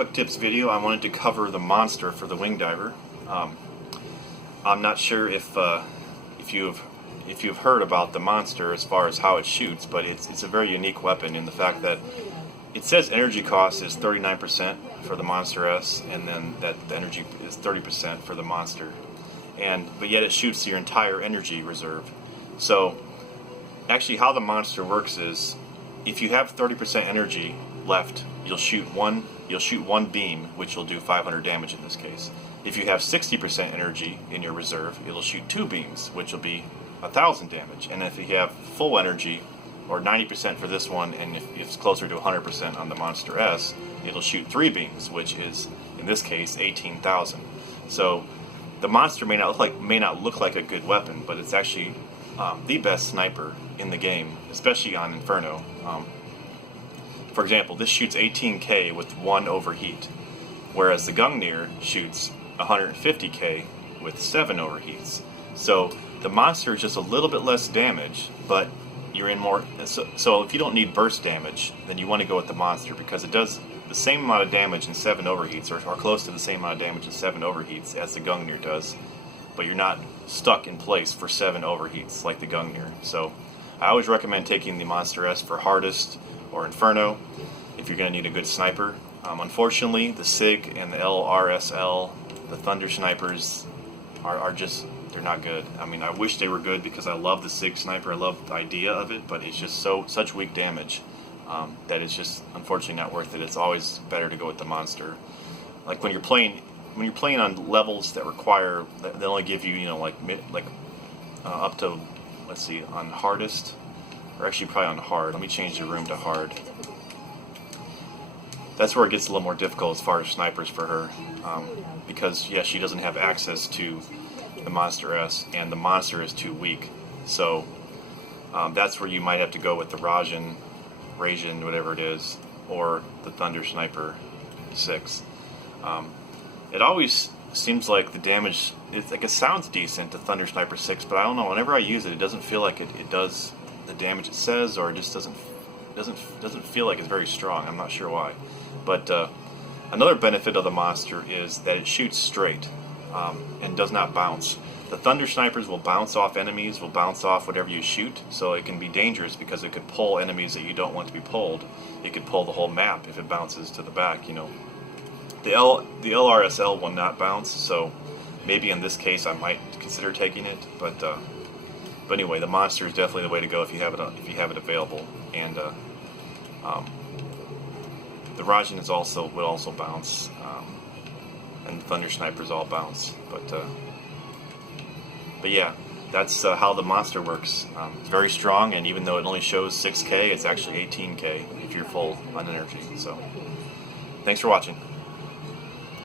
quick tips video, I wanted to cover the monster for the wing diver. I'm not sure if you've heard about the monster as far as how it shoots, but it's a very unique weapon in the fact that it says energy cost is 39% for the Monster S, and then that the energy is 30% for the Monster, but yet it shoots your entire energy reserve. So actually, how the Monster works is, if you have 30% energy left, you'll shoot one beam, which will do 500 damage in this case. If you have 60% energy in your reserve, it'll shoot 2 beams, which will be 1,000 damage. And if you have full energy, or 90% for this one, and if it's closer to 100% on the Monster S, it'll shoot 3 beams, which is, in this case, 18,000. So the Monster may not look like a good weapon, but it's actually the best sniper in the game, especially on Inferno. For example, this shoots 18k with 1 overheat, whereas the Gungnir shoots 150k with 7 overheats. So the Monster is just a little bit less damage, but you're in more. So if you don't need burst damage, then you want to go with the Monster, because it does the same amount of damage in 7 overheats, or close to the same amount of damage in 7 overheats as the Gungnir does, but you're not stuck in place for 7 overheats like the Gungnir. So I always recommend taking the Monster S for hardest or Inferno if you're going to need a good sniper. Unfortunately, the SIG and the LRSL, the Thunder snipers, are just, they're not good. I mean, I wish they were good, because I love the SIG sniper, I love the idea of it, but it's just such weak damage that it's just unfortunately not worth it. It's always better to go with the Monster. Like when you're playing on levels that require, they only give you, up to, let's see, on hardest, or actually probably on hard. Let me change the room to hard. That's where it gets a little more difficult as far as snipers for her, because yes, she doesn't have access to the Monster S, and the Monster is too weak. So that's where you might have to go with the Rajin, whatever it is, or the Thunder Sniper 6. It always seems like the damage, it sounds decent to Thunder Sniper 6, but I don't know, whenever I use it, it doesn't feel like it does the damage it says, or it just doesn't feel like it's very strong. I'm not sure why. But another benefit of the Monster is that it shoots straight and does not bounce. The Thunder Snipers will bounce off enemies, will bounce off whatever you shoot, so it can be dangerous because it could pull enemies that you don't want to be pulled. It could pull the whole map if it bounces to the back, you know. The LRSL will not bounce, so maybe in this case I might consider taking it, but anyway, the Monster is definitely the way to go if you have it available. And the Rajin would also bounce, and the Thunder Snipers all bounce. But yeah, that's how the Monster works. It's very strong, and even though it only shows 6k, it's actually 18k if you're full on energy. So, thanks for watching.